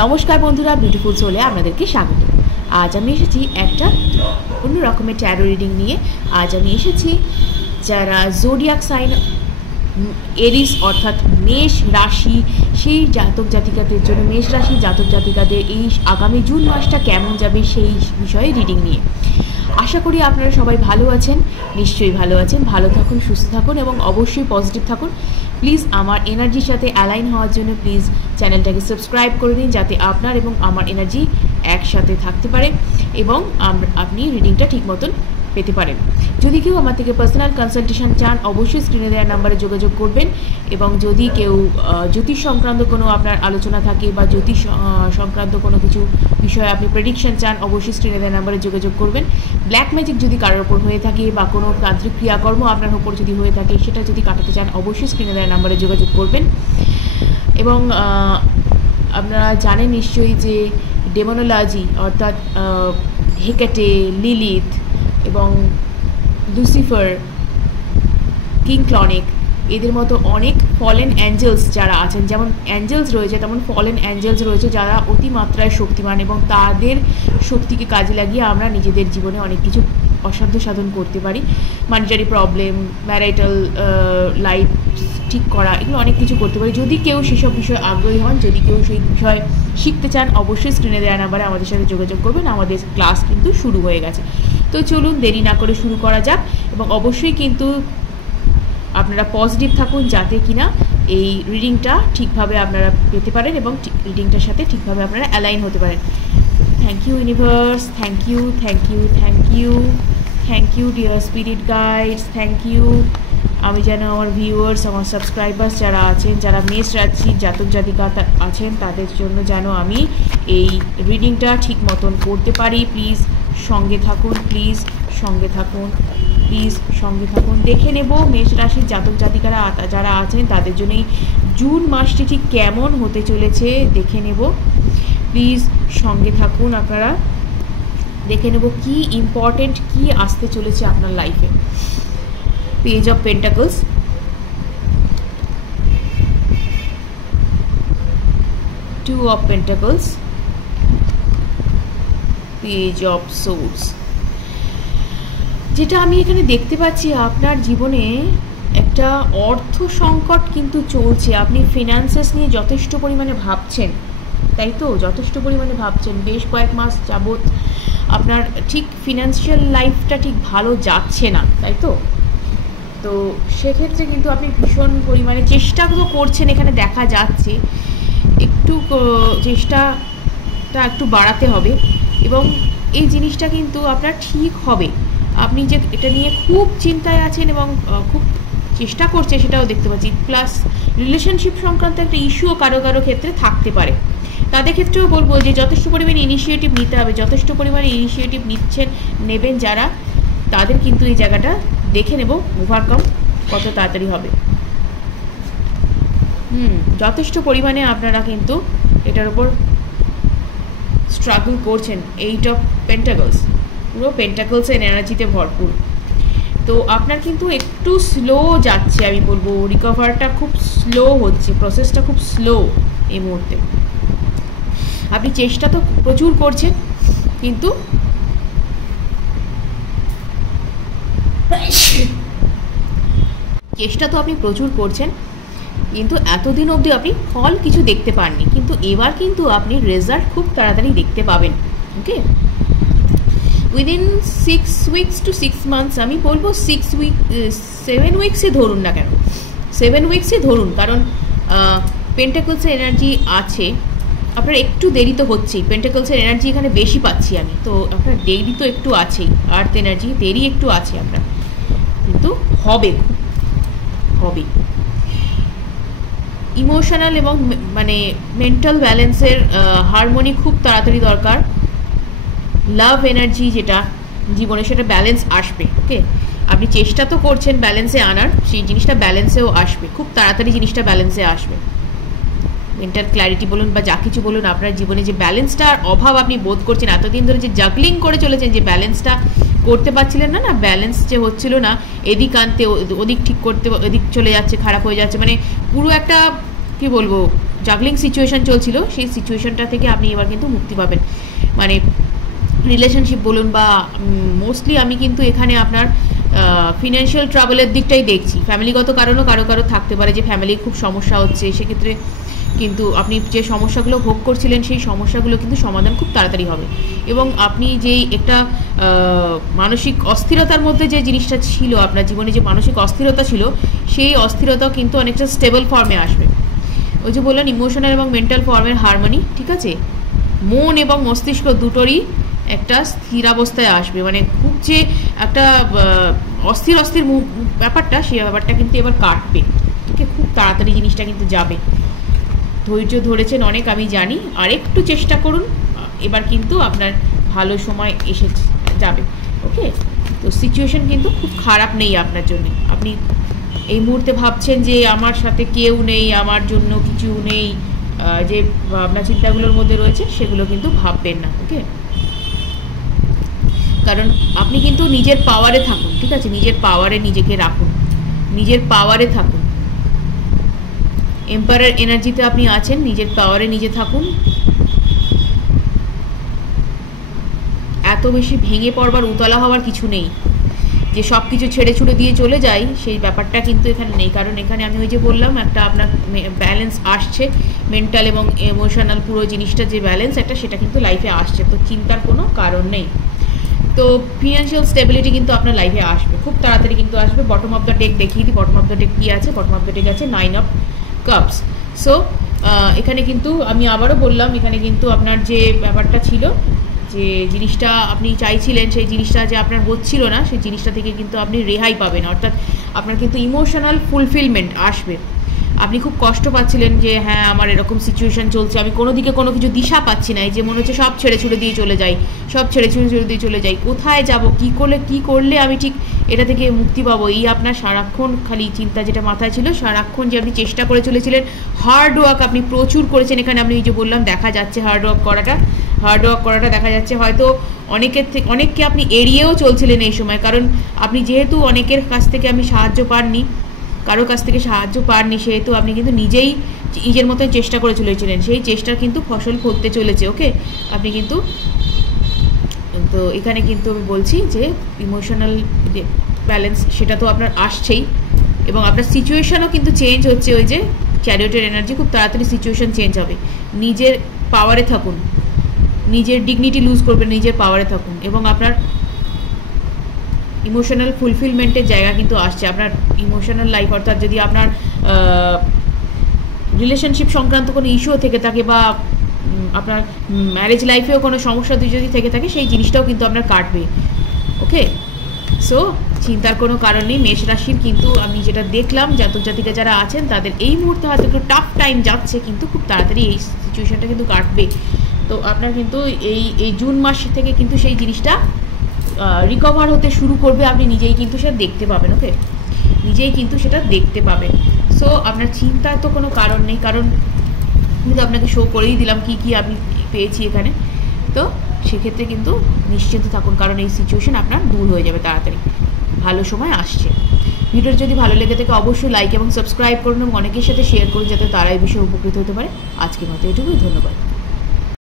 নমস্কার বন্ধুরা, বিউটিফুল সোলে আপনাদেরকে স্বাগত। আজ আমি এসেছি একটা অন্য রকমের ট্যারো রিডিং নিয়ে। আজ আমি এসেছি যারা জোডিয়াক সাইন এরিস অর্থাৎ মেষ রাশি, সেই জাতক জাতিকাদের জন্য, মেষ রাশি জাতক জাতিকাদের এই আগামী জুন মাসটা কেমন যাবে সেই বিষয়ে রিডিং নিয়ে। আশা করি আপনারা সবাই ভালো আছেন, নিশ্চয়ই ভালো আছেন। ভালো থাকুন, সুস্থ থাকুন এবং অবশ্যই পজিটিভ থাকুন। প্লিজ আমার এনার্জির সাথে অ্যালাইন হওয়ার জন্য প্লিজ চ্যানেলটাকে সাবস্ক্রাইব করে দিন, যাতে আপনার এবং আমার এনার্জি একসাথে থাকতে পারে এবং আপনি রিডিংটা ঠিক মতন পেতে পারেন। যদি কেউ আমার থেকে পার্সোনাল কনসালটেশন চান, অবশ্যই স্ক্রিনে দেওয়া নাম্বারে যোগাযোগ করবেন। এবং যদি কেউ জ্যোতিষ সংক্রান্ত কোনো আপনার আলোচনা থাকে বা জ্যোতিষ সংক্রান্ত কোনো কিছু বিষয়ে আপনি প্রেডিকশন চান, অবশ্যই স্ক্রিনে দেওয়া নাম্বারে যোগাযোগ করবেন। ব্ল্যাক ম্যাজিক যদি কারোর ওপর হয়ে থাকে বা কোনো তান্ত্রিক ক্রিয়াকর্ম আপনার ওপর যদি হয়ে থাকে, সেটা যদি কাটাতে চান, অবশ্যই স্ক্রিনে দেওয়া নাম্বারে যোগাযোগ করবেন। এবং আপনারা জানেন নিশ্চয়ই যে ডেমোনোলজি অর্থাৎ হেকেটে, লিলিথ এবং লুসিফার, কিং ক্লনিক, এদের মতো অনেক ফলেন অ্যাঞ্জেলস যারা আছেন, যেমন অ্যাঞ্জেলস রয়েছে তেমন ফলেন অ্যাঞ্জেলস রয়েছে যারা অতিমাত্রায় শক্তিমান, এবং তাদের শক্তিকে কাজে লাগিয়ে আমরা নিজেদের জীবনে অনেক কিছু অসাধ্য সাধন করতে পারি। মানিটারি প্রবলেম, ম্যারিটাল লাইফ ঠিক করা, এগুলো অনেক কিছু করতে পারি। যদি কেউ সেসব বিষয়ে আগ্রহী হন, যদি কেউ সেই বিষয়ে শিখতে চান, অবশ্যই স্ক্রিনে দেওয়া নাম্বারে আমাদের সাথে যোগাযোগ করবেন। আমাদের ক্লাস কিন্তু শুরু হয়ে গেছে। তো চলুন দেরি না করে শুরু করা যাক। এবং অবশ্যই কিন্তু আপনারা পজিটিভ থাকুন, যাতে কিনা এই রিডিংটা ঠিকভাবে আপনারা পেতে পারেন এবং রিডিংটার সাথে ঠিকভাবে আপনারা অ্যালাইন হতে পারেন। Thank you universe, thank you, thank you, thank you, thank you dear spirit guides, thank you. আমি যেন আমার ভিউয়ার্স, আমার সাবস্ক্রাইবার্স যারা আছেন, যারা মেষ রাশি জাতক জাতিকা আছেন, তাদের জন্য যেন আমি এই রিডিংটা ঠিক মতন করতে পারি। প্লিজ সঙ্গে থাকুন, প্লিজ সঙ্গে থাকুন, প্লিজ সঙ্গে থাকুন। দেখে নেব মেষ রাশির জাতক জাতিকারা যারা আছেন তাদের জন্য এই জুন মাসটি ঠিক কেমন হতে চলেছে দেখে নেব। প্লিজ সঙ্গে থাকুন, আপনারা দেখে নেব কি ইম্পর্টেন্ট, কি আসতে চলেছে আপনার লাইফে। Page of pentacles, two of pentacles, page of swords. যেটা আমি এখানে দেখতে পাচ্ছি, আপনার জীবনে একটা অর্থ সংকট কিন্তু চলছে। আপনি ফিনান্সেস নিয়ে যথেষ্ট পরিমাণে ভাবছেন, তাই তো? যথেষ্ট পরিমাণে ভাবছেন, বেশ কয়েক মাস যাবৎ আপনার ঠিক ফিনান্সিয়াল লাইফটা ঠিক ভালো যাচ্ছে না, তাই তো? তো সেক্ষেত্রে কিন্তু আপনি ভীষণ পরিমাণে চেষ্টা করছেন, এখানে দেখা যাচ্ছে। একটু চেষ্টাটা একটু বাড়াতে হবে এবং এই জিনিসটা কিন্তু আপনার ঠিক হবে। আপনি যে এটা নিয়ে খুব চিন্তায় আছেন এবং খুব চেষ্টা করছে, সেটাও দেখতে পাচ্ছি। প্লাস রিলেশনশিপ সংক্রান্ত একটা ইস্যুও কারো কারো ক্ষেত্রে থাকতে পারে। তাদের ক্ষেত্রেও বলবো যে যথেষ্ট পরিমাণে ইনিশিয়েটিভ নিতে হবে। যথেষ্ট পরিমাণে ইনিশিয়েটিভ নেবেন যারা, তাদের কিন্তু এই জায়গাটা দেখে নেব ওভারকাম কত তাড়াতাড়ি হবে। যথেষ্ট পরিমাণে আপনারা কিন্তু এটার উপর স্ট্রাগল করছেন। এইট অফ পেন্টাকলস, পুরো পেন্টাকলসের এনার্জিতে ভরপুর। তো আপনার কিন্তু একটু স্লো যাচ্ছে, আমি বলবো রিকভারটা খুব স্লো হচ্ছে, প্রসেসটা খুব স্লো এই মুহূর্তে। আপনি চেষ্টা তো প্রচুর করছেন, কিন্তু এতদিন অবধি আপনি ফল কিছু দেখতে পাননি, কিন্তু এবার কিন্তু আপনি রেজাল্ট খুব তাড়াতাড়ি দেখতে পাবেন। ওকে, উইদিন 6 weeks to 6 months, আমি বলবো 7 weeks ধরুন না কেন, 7 weeks ধরুন, কারণ পেন্টাকলসের এনার্জি আছে। আপনার একটু দেরি তো হচ্ছেই, পেন্টাকলসের এনার্জি এখানে বেশি পাচ্ছি আমি, তো আপনার দেরি তো একটু আছেই, আর্থ এনার্জি দেরি একটু আছে আপনার, কিন্তু হবে। ইমোশনাল এবং মানে মেন্টাল ব্যালেন্সের হারমোনি খুব তাড়াতাড়ি দরকার। লাভ এনার্জি যেটা জীবনে, সেটা ব্যালেন্স আসবে। ওকে, আপনি চেষ্টা তো করছেন ব্যালেন্সে আনার, সেই জিনিসটা ব্যালেন্সেও আসবে, খুব তাড়াতাড়ি জিনিসটা ব্যালেন্সে আসবে। মেন্টাল ক্ল্যারিটি বলুন বা যা কিছু বলুন, আপনার জীবনে যে ব্যালেন্সটার অভাব আপনি বোধ করছেন, এতদিন ধরে যে জাগলিং করে চলেছেন, যে ব্যালেন্সটা করতে পারছিলেন না, ব্যালেন্স যে হচ্ছিল না, এদিক আনতে ওদিক ঠিক করতে, এদিক চলে যাচ্ছে, খারাপ হয়ে যাচ্ছে, মানে পুরো একটা কি বলবো জাগলিং সিচুয়েশন চলছিল, সেই সিচুয়েশনটা থেকে আপনি এবার কিন্তু মুক্তি পাবেন। মানে রিলেশনশিপ বলুন বা মোস্টলি আমি কিন্তু এখানে আপনার ফিনান্সিয়াল ট্রাবলের দিকটাই দেখছি। ফ্যামিলিগত কারণও কারো কারো থাকতে পারে যে ফ্যামিলির খুব সমস্যা হচ্ছে, সেক্ষেত্রে কিন্তু আপনি যে সমস্যাগুলো ভোগ করছিলেন সেই সমস্যাগুলো কিন্তু সমাধান খুব তাড়াতাড়ি হবে। এবং আপনি যেই একটা মানসিক অস্থিরতার মধ্যে যে জিনিসটা ছিল, আপনার জীবনে যে মানসিক অস্থিরতা ছিল, সেই অস্থিরতা কিন্তু অনেকটা স্টেবল ফর্মে আসবে। ওই যে বললেন ইমোশনাল এবং মেন্টাল ফর্মের হারমোনি, ঠিক আছে, মন এবং মস্তিষ্ক দুটোরই একটা স্থিরাবস্থায় আসবে। মানে খুব যে একটা অস্থির অস্থির ব্যাপারটা, সেই ব্যাপারটা কিন্তু এবার কাটবে, ঠিক আছে, খুব তাড়াতাড়ি জিনিসটা কিন্তু যাবে। ধৈর্য ধরেছেন অনেক আমি জানি, আর একটু চেষ্টা করুন, এবার কিন্তু আপনার ভালো সময় এসে যাবে। ওকে, তো সিচুয়েশন কিন্তু খুব খারাপ নেই আপনার জন্য। আপনি এই মুহূর্তে ভাবছেন যে আমার সাথে কেউ নেই, আমার জন্য কিছু নেই, যে ভাবনা চিন্তাগুলোর মধ্যে রয়েছে সেগুলো কিন্তু ভাববেন না। ওকে, কারণ আপনি কিন্তু নিজের পাওয়ারে থাকুন, ঠিক আছে, নিজের পাওয়ারে নিজেকে রাখুন, নিজের পাওয়ারে থাকুন। এম্পায়ার এনার্জিতে আপনি আছেন, নিজের পাওয়ারে নিজে থাকুন। এত বেশি ভেঙে পড়বার উতলা হওয়ার কিছু নেই, যে সব কিছু ছেড়ে ছুড়ে দিয়ে চলে যাই, সেই ব্যাপারটা কিন্তু এখানে নেই। কারণ এখানে আমি ওই যে বললাম একটা আপনার ব্যালেন্স আসছে, মেন্টাল এবং ইমোশনাল পুরো জিনিসটা যে ব্যালেন্স একটা, সেটা কিন্তু লাইফে আসছে, তো চিন্তার কোনো কারণ নেই। তো ফিনান্সিয়াল স্টেবিলিটি কিন্তু আপনার লাইফে আসবে, খুব তাড়াতাড়ি কিন্তু আসবে। বটম অফ দ্য ডেক দেখিয়ে দিই, বটম অফ দ্য ডেক কী আছে। বটম অফ দ্য ডেক আছে 9 অফ কাপস। সো এখানে কিন্তু আমি আবারও বললাম, এখানে কিন্তু আপনার যে ব্যাপারটা ছিল, যে জিনিসটা আপনি চাইছিলেন, সেই জিনিসটা যে আপনার হচ্ছিল না, সেই জিনিসটা থেকে কিন্তু আপনি রেহাই পাবেন। অর্থাৎ আপনার কিন্তু ইমোশনাল ফুলফিলমেন্ট আসবে। আপনি খুব কষ্ট পাচ্ছিলেন যে হ্যাঁ আমার এরকম সিচুয়েশান চলছে, আমি কোনো দিকে কোনো কিছু দিশা পাচ্ছি না, এই যে মনে হচ্ছে সব ছেড়ে ছুড়ে দিয়ে চলে যাই, সব ছেড়ে ছুড়ে দিয়ে চলে যাই, কোথায় যাব, কী করলে আমি ঠিক এটা থেকে মুক্তি পাবো, এই আপনার সারাক্ষণ খালি চিন্তা যেটা মাথায় ছিল, সারাক্ষণ যে আপনি চেষ্টা করে চলেছিলেন, হার্ড ওয়ার্ক আপনি প্রচুর করেছেন। এখানে আপনি এই যে বললাম দেখা যাচ্ছে হার্ড ওয়ার্ক করাটা দেখা যাচ্ছে। হয়তো অনেককে আপনি এড়িয়েও চলছিলেন এই সময়, কারণ আপনি যেহেতু অনেকের কাছ থেকে আমি সাহায্য পাননি, কারোর কাছ থেকে সাহায্য পাননি, সেহেতু আপনি কিন্তু নিজেই নিজের মতন চেষ্টা করে চলেছিলেন, সেই চেষ্টার কিন্তু ফসল ফলতে চলেছে। ওকে, আপনি কিন্তু, তো এখানে কিন্তু আমি বলছি যে ইমোশনাল ব্যালেন্স সেটা তো আপনার আসছেই, এবং আপনার সিচুয়েশানও কিন্তু চেঞ্জ হচ্ছে। ওই যে চ্যারিয়টের এনার্জি, খুব তাড়াতাড়ি সিচুয়েশান চেঞ্জ হবে। নিজের পাওয়ারে থাকুন, নিজের ডিগনিটি লুজ করবেন, নিজের পাওয়ারে থাকুন, এবং আপনার ইমোশনাল ফুলফিলমেন্টের জায়গা কিন্তু আসছে। আপনার ইমোশনাল লাইফ, অর্থাৎ যদি আপনার রিলেশনশিপ সংক্রান্ত কোনো ইস্যুও থেকে থাকে, বা আপনার ম্যারেজ লাইফেও কোনো সমস্যা যদি থেকে থাকে, সেই জিনিসটাও কিন্তু আপনার কাটবে। ওকে, সো চিন্তার কোনো কারণ নেই। মেষ রাশির কিন্তু আমি যেটা দেখলাম, জাতক জাতিকা যারা আছেন তাদের এই মুহূর্তে হয়তো একটু টাফ টাইম যাচ্ছে, কিন্তু খুব তাড়াতাড়ি এই সিচুয়েশানটা কিন্তু কাটবে। তো আপনার কিন্তু এই জুন মাস থেকে কিন্তু সেই জিনিসটা রিকভার হতে শুরু করবে, আপনি নিজেই কিন্তু সেটা দেখতে পাবেন। ওকে, নিজেই কিন্তু সেটা দেখতে পাবেন। সো আপনার চিন্তার তো কোনো কারণ নেই, কারণ কিন্তু আপনাকে শো করেই দিলাম কি কি আমি পেয়েছি এখানে। তো সেক্ষেত্রে কিন্তু নিশ্চিন্ত থাকুন, কারণ এই সিচুয়েশন আপনার দূর হয়ে যাবে তাড়াতাড়ি, ভালো সময় আসছে। ভিডিওটা যদি ভালো লেগে থাকে অবশ্যই লাইক এবং সাবস্ক্রাইব করুন, এবং অনেকের সাথে শেয়ার করুন, যাতে তারা এই বিষয়ে উপকৃত হতে পারে। আজকের মতো এটুকুই, ধন্যবাদ।